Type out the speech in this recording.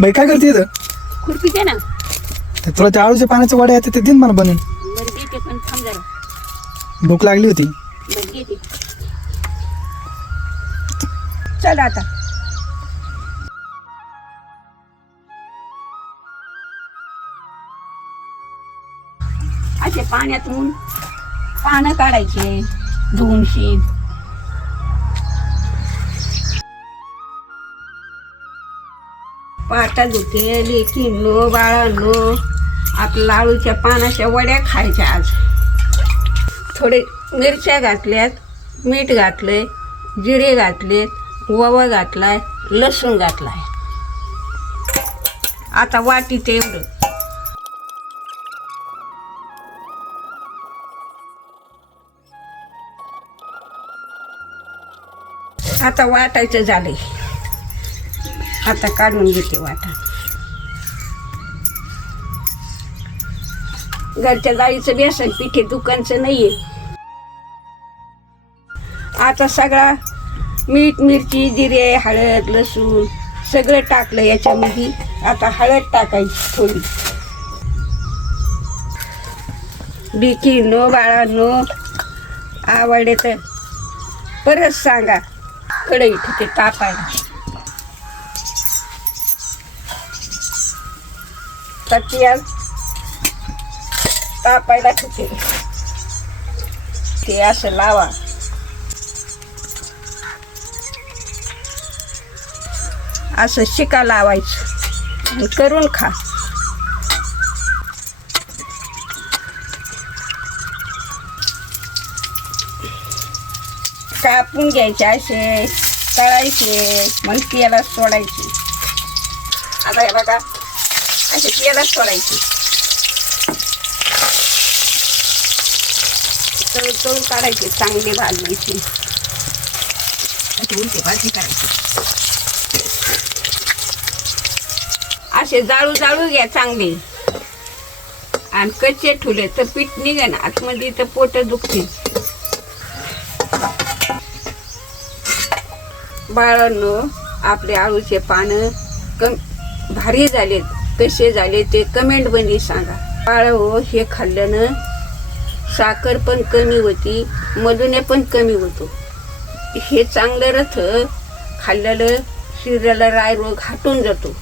बाई काय करते इथं? खुरपी दे ना. ते तुला त्या आळूच्या पाण्याचे वडे येते ते दिन मला बनवून. बरं देते पण थांब जरा. भूक लागली होती. बरं देते. चल आता. असे पाण्यातून पानं काढायचे धुवून शीत. पाटा धुते लेकींनो बाळांनो, आपल्या आळूच्या पानाच्या वड्या खायच्या आज. थोडे मिरच्या घातल्यात, मीठ घातलंय, जिरे घातलेत, ओवा घातलाय, लसूण घातलाय. आता वाटी तेवढं. आता वाटायचं झालंय. आता काढून घेते वाटा. घरच्या डाळीचं बेसन पिठे दुकानचं नाहीये. आता सगळा मीठ मिरची जिरे हळद लसूण सगळं टाकलं याच्यामध्ये. आता हळद टाकायची थोडी. लेकींनो बाळांनो, आवडले तर परत सांगा. कढई ठेवते तापायला. तेल तापायला ठेवते. ते असं लावा. असं शिका लावायचं आणि करून खा. कापून घ्यायचे असे तळायचे मग तेलात सोडायचे. आता हे बघा असे तेलात सोडायचे. तळून काढायचे चांगले भाजायचे. उलटी भाजी करायची. असे जाळू जाळू घ्या चांगले. आणि कच्चे ठुले तर पीठ निघेन आतमध्ये तर पोट दुखते. बाळांनो, आपले आळूचे पानं भारी झालेत. कसे झाले ते कमेंट मध्ये सांगा. बाळ हो, हे खाल्ल्यानं साखर पण कमी होती, मधुमेह पण कमी होतो. हे चांगलं रथ खाल्ल्यानं शरीराला राय रोग हटून जातो.